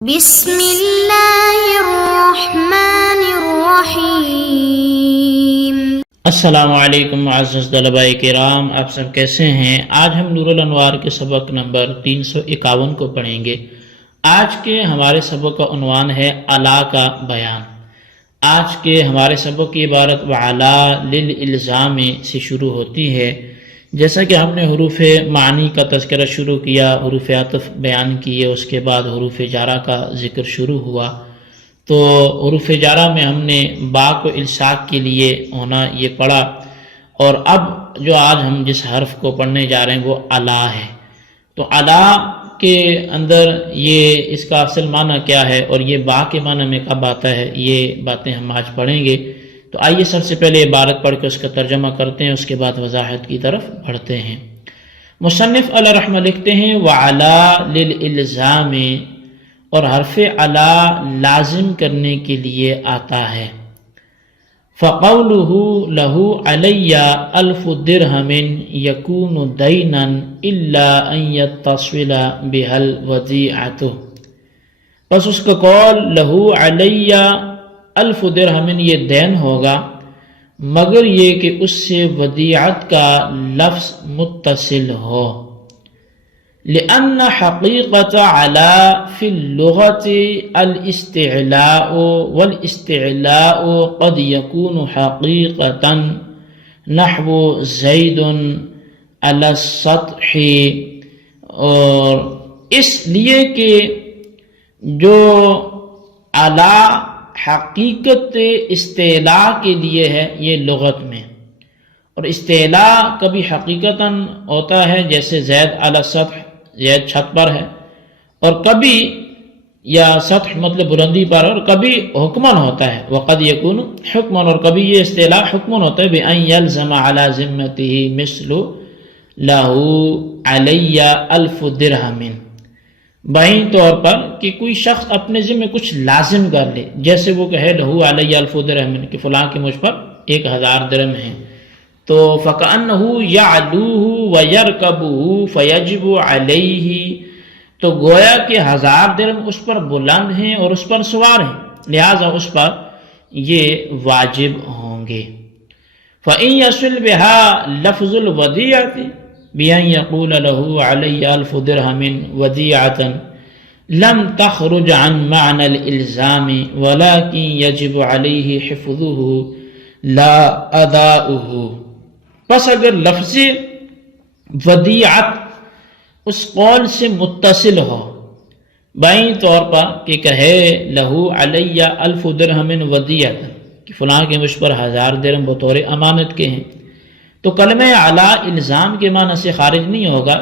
بسم اللہ الرحمن الرحیم۔ السلام علیکم معزز طلباء کرام، آپ سب کیسے ہیں؟ آج ہم نور الانوار کے سبق نمبر 351 کو پڑھیں گے۔ آج کے ہمارے سبق کا عنوان ہے علا کا بیان۔ آج کے ہمارے سبق کی عبارت وعلا للالزام سے شروع ہوتی ہے۔ جیسا کہ ہم نے حروف معنی کا تذکرہ شروع کیا، حروف عطف بیان کیے، اس کے بعد حروف جارہ کا ذکر شروع ہوا، تو حروف جارہ میں ہم نے با کو الصاق کے لیے ہونا یہ پڑھا، اور اب جو آج ہم جس حرف کو پڑھنے جا رہے ہیں وہ علا ہے۔ تو علا کے اندر یہ اس کا اصل معنی کیا ہے اور یہ با کے معنی میں کب آتا ہے، یہ باتیں ہم آج پڑھیں گے۔ تو آئیے سب سے پہلے عبارت پڑھ کے اس کا ترجمہ کرتے ہیں، اس کے بعد وضاحت کی طرف بڑھتے ہیں۔ مصنف علیہ رحمہ لکھتے ہیں وعلا للالزام، اور حرف علا لازم کرنے کے لیے آتا ہے۔ فقولہ لہ علی الف درہم یکون دینا الا ان یتصل بہ الودیعۃ، پس اس کا قول لہ علی الف درہم یہ دین ہوگا، مگر یہ کہ اس سے ودیعت کا لفظ متصل ہو۔ لأن حقیقت علا فی اللغت الاستعلاء، والاستعلاء قد یکون حقیقتا نحو زید علی السطح، اور اس لیے کہ جو علا حقیقت استعلاء کے لیے ہے یہ لغت میں، اور استعلاء کبھی حقیقتاً ہوتا ہے جیسے زید علی السطح، زید چھت پر ہے، اور کبھی یا سطح مطلب بلندی پر، اور کبھی حکمن ہوتا ہے وقد یکون حکمن، اور کبھی یہ استعلاء حکمن ہوتا ہے بأن یلزم علی ذمتہ مثل لہ علی الف درہم، بائیں طور پر کہ کوئی شخص اپنے ذمہ کچھ لازم کر لے، جیسے وہ کہے لہو علی الف درہم کہ فلاں کے مجھ پر 1000 درہم ہیں، تو فکأنہ یعلوہ ویرکبہ فیجب علیہ، تو گویا کہ 1000 درہم اس پر بلند ہیں اور اس پر سوار ہیں، لہٰذا اس پر یہ واجب ہوں گے۔ فإن یصل بہا لفظ الودیعۃ بأن یقول له علی الف درہم ودیعۃ لم تخرج عن معنى الالزام ولكن یجب علیہ حفظه لا اداؤہ، پس اگر لفظ ودیعت اس قول سے متصل ہو بائیں طور پر کہ کہے لہو علی الف درہم ودیعۃ کہ فلاں کے مجھ پر 1000 درہم بطور امانت کے ہیں، تو کلمہ علا الزام کے معنی سے خارج نہیں ہوگا،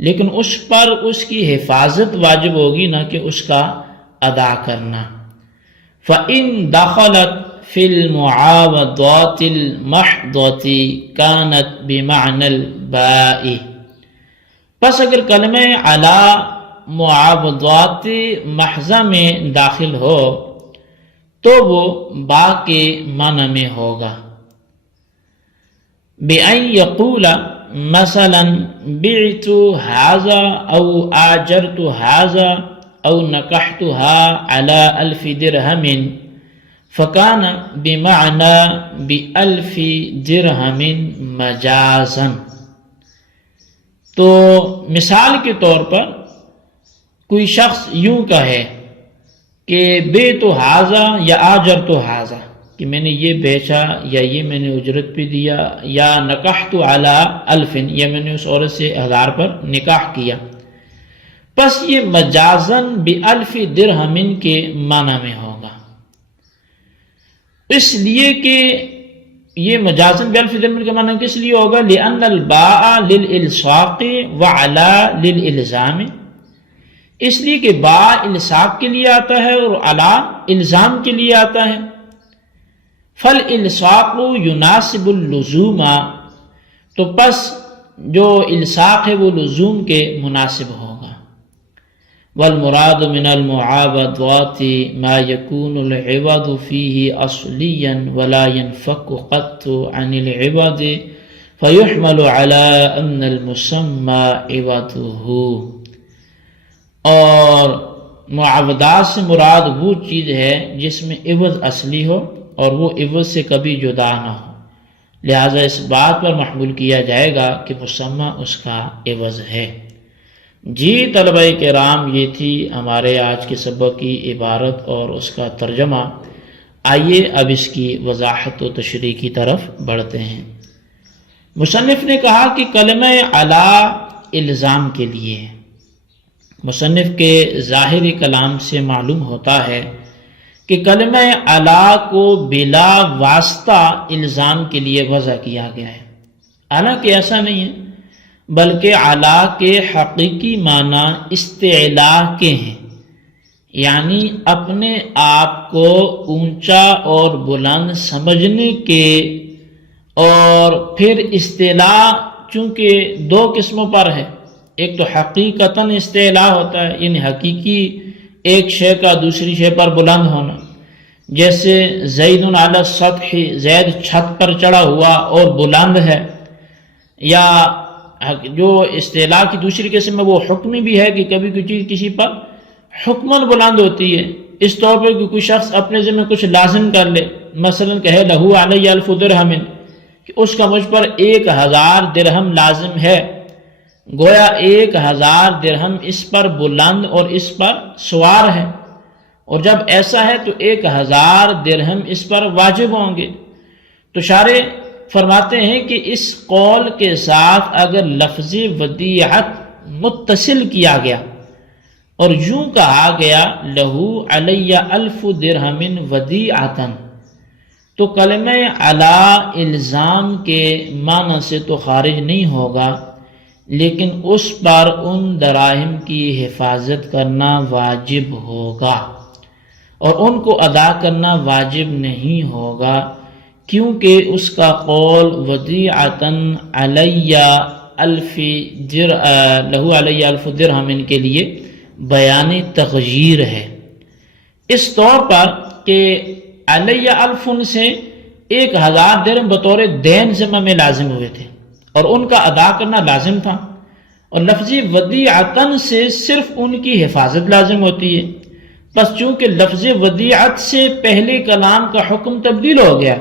لیکن اس پر اس کی حفاظت واجب ہوگی، نہ کہ اس کا ادا کرنا۔ فَإِن دَخَلَتْ فِي الْمُعَاوَضَاتِ الْمَحْضَةِ كَانَتْ بِمَعْنَى الْبَاءِ، پس اگر کلمہ علا معاوضات محضہ میں داخل ہو تو وہ با کے معنی میں ہوگا۔ بأن یقول مثلا بعت هذا او آجرت هذا او نکحتها على 1000 درہم فکان بمعنى ب1000 درہم مجازا، تو مثال کے طور پر کوئی شخص یوں کہے کہ بیت هذا یا آجرت هذا کہ میں نے یہ بیچا یا یہ میں نے اجرت پہ دیا، یا نکحت علی 1000 یا میں نے اس عورت سے 1000 پر نکاح کیا، پس یہ مجازن ب1000 درہم کے معنی میں ہوگا، اس لیے کہ یہ مجازن ب1000 درہم کے معنی کس لیے ہوگا؟ لأن الباء للالصاق وعلا للالزام، اس لیے کہ با الصاق کے لیے آتا ہے اور علا الزام کے لیے آتا ہے۔ فالالصاق یناسب اللزوم، تو پس جو الصاق ہے وہ لزوم کے مناسب ہوگا۔ والمراد من المعاوضات ما يكون العوض فيه اصليا ولا ينفك قط عن العوض فيحمل على ان المسمى عوضه، اور معاودات سے مراد وہ چیز ہے جس میں عوض اصلی ہو اور وہ عوض سے کبھی جدا نہ ہو، لہٰذا اس بات پر محمول کیا جائے گا کہ مسمى اس کا عوض ہے۔ جی طلبہ کرام، یہ تھی ہمارے آج کے سبق کی عبارت اور اس کا ترجمہ۔ آئیے اب اس کی وضاحت و تشریح کی طرف بڑھتے ہیں۔ مصنف نے کہا کہ کلمہ علی الزام کے لیے ہے۔ مصنف کے ظاہری کلام سے معلوم ہوتا ہے کہ کلمہ علی کو بلا واسطہ الزام کے لیے وضع کیا گیا ہے، حالانکہ ایسا نہیں ہے، بلکہ علی کے حقیقی معنی استعلاء کے ہیں، یعنی اپنے آپ کو اونچا اور بلند سمجھنے کے، اور پھر استعلاء چونکہ دو قسموں پر ہے، ایک تو حقیقتاً استعلاء ہوتا ہے، یعنی حقیقی ایک شے کا دوسری شے پر بلند ہونا، جیسے زید علی السطح، زید چھت پر چڑھا ہوا اور بلند ہے، یا جو استعلاء کی دوسری قسم ہے وہ حکمی بھی ہے کہ کبھی کوئی چیز کسی پر حکماً بلند ہوتی ہے، اس طور پر کہ کوئی شخص اپنے ذمہ کچھ لازم کر لے، مثلا کہے لہو علی الف درہم، کہ اس کا مجھ پر 1000 درہم لازم ہے، گویا 1000 درہم اس پر بلند اور اس پر سوار ہے، اور جب ایسا ہے تو 1000 درہم اس پر واجب ہوں گے۔ تو شارح فرماتے ہیں کہ اس قول کے ساتھ اگر لفظ ودیعت متصل کیا گیا اور یوں کہا گیا لہو علی الف درہم ودیعتن، تو کلمہ علی الزام کے معنی سے تو خارج نہیں ہوگا، لیکن اس پر ان دراہم کی حفاظت کرنا واجب ہوگا اور ان کو ادا کرنا واجب نہیں ہوگا، کیونکہ اس کا قول ودیعتن علی الف لہو علی الف درہم کے لیے بیان تغییر ہے، اس طور پر کہ علی الف سے 1000 درہم بطور دین ذمہ میں لازم ہوئے تھے اور ان کا ادا کرنا لازم تھا، اور لفظ ودیعتن سے صرف ان کی حفاظت لازم ہوتی ہے، بس چونکہ لفظ ودیعت سے پہلے کلام کا حکم تبدیل ہو گیا،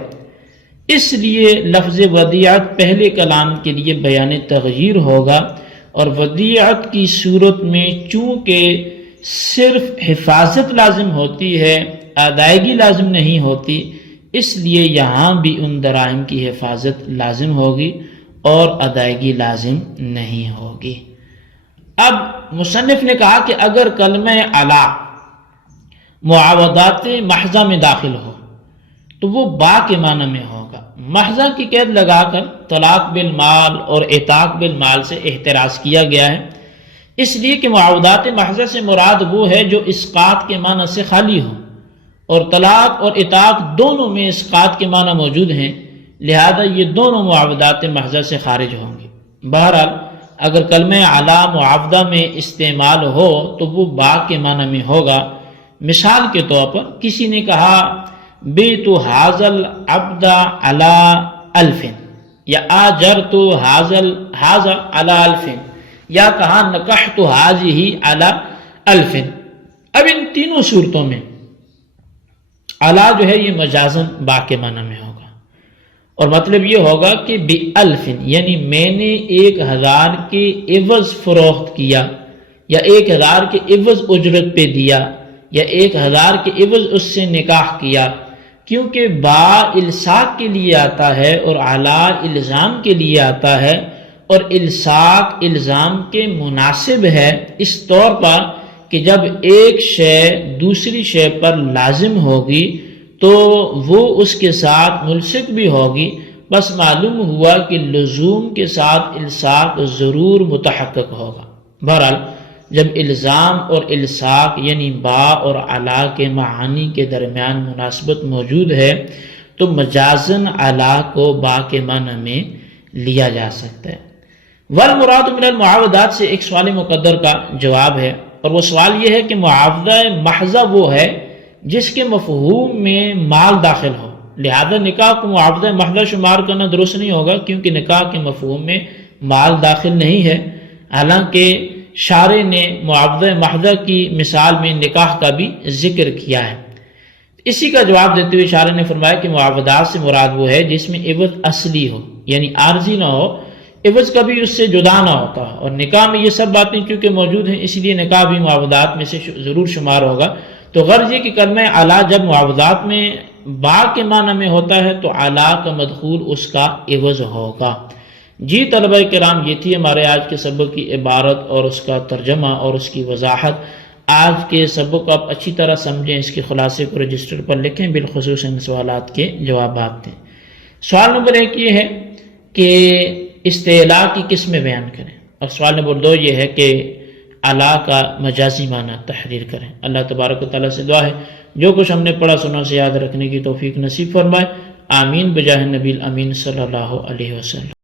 اس لیے لفظ ودیعت پہلے کلام کے لیے بیان تغییر ہوگا، اور ودیعت کی صورت میں چونکہ صرف حفاظت لازم ہوتی ہے، ادائیگی لازم نہیں ہوتی، اس لیے یہاں بھی ان دراہم کی حفاظت لازم ہوگی اور ادائیگی لازم نہیں ہوگی۔ اب مصنف نے کہا کہ اگر کلمہ علی معاودات محضہ میں داخل ہو تو وہ با کے معنی میں ہوگا۔ محضہ کی قید لگا کر طلاق بالمال اور عتاق بالمال سے احتراز کیا گیا ہے، اس لیے کہ معاودات محضہ سے مراد وہ ہے جو اسقاط کے معنی سے خالی ہو، اور طلاق اور عتاق دونوں میں اسقاط کے معنی موجود ہیں، لہذا یہ دونوں معاودات محضہ سے خارج ہوں گے۔ بہرحال اگر کلمہ علی معاودہ میں استعمال ہو تو وہ با کے معنی میں ہوگا۔ مثال کے طور پر کسی نے کہا بیت حاضل عبد علی الف، یا آجرت حاضل علی الف، یا کہا نکحت حاضہ علی الف۔ اب ان تینوں صورتوں میں علی جو ہے یہ مجازن با کے معنی میں ہوگا، اور مطلب یہ ہوگا کہ بِأَلْفٍ، یعنی میں نے 1000 کے عوض فروخت کیا، یا 1000 کے عوض اجرت پہ دیا، یا 1000 کے عوض اس سے نکاح کیا، کیونکہ با الصاق کے لیے آتا ہے اور علی الزام کے لیے آتا ہے، اور الصاق الزام کے مناسب ہے اس طور پر کہ جب ایک شے دوسری شے پر لازم ہوگی تو وہ اس کے ساتھ ملصق بھی ہوگی، بس معلوم ہوا کہ لزوم کے ساتھ الصاق ضرور متحقق ہوگا۔ بہرحال جب الزام اور الصاق یعنی با اور علی کے معانی کے درمیان مناسبت موجود ہے تو مجازن علی کو با کے معنی میں لیا جا سکتا ہے۔ والمراد من المعاودات سے ایک سوال مقدر کا جواب ہے، اور وہ سوال یہ ہے کہ معاوضہ محضہ وہ ہے جس کے مفہوم میں مال داخل ہو، لہذا نکاح کو معاوضہ محضہ شمار کرنا درست نہیں ہوگا، کیونکہ نکاح کے مفہوم میں مال داخل نہیں ہے، حالانکہ شارع نے معاوضہ محضہ کی مثال میں نکاح کا بھی ذکر کیا ہے۔ اسی کا جواب دیتے ہوئے شارع نے فرمایا کہ معاوضات سے مراد وہ ہے جس میں عوض اصلی ہو، یعنی عارضی نہ ہو، عوض کبھی اس سے جدا نہ ہوتا، اور نکاح میں یہ سب باتیں چونکہ موجود ہیں اس لیے نکاح بھی معاوضات میں سے ضرور شمار ہوگا۔ تو غرض یہ کہ کلمہ اعلیٰ جب معاوضات میں با کے معنی میں ہوتا ہے تو اعلیٰ کا مدخول اس کا عوض ہوگا۔ جی طلبہ کرام، یہ تھی ہمارے آج کے سبق کی عبارت اور اس کا ترجمہ اور اس کی وضاحت۔ آج کے سبق کو آپ اچھی طرح سمجھیں، اس کے خلاصے کو رجسٹر پر لکھیں، بالخصوص ان سوالات کے جوابات دیں۔ سوال نمبر 1 یہ ہے کہ استعلاء کی قسمیں بیان کریں، اور سوال نمبر 2 یہ ہے کہ اعلیٰ کا مجازی معنی تحریر کریں۔ اللہ تبارک و تعالیٰ سے دعا ہے جو کچھ ہم نے پڑھا سنا سے یاد رکھنے کی توفیق نصیب فرمائے، آمین بجاہ نبی الامین صلی اللہ علیہ وسلم۔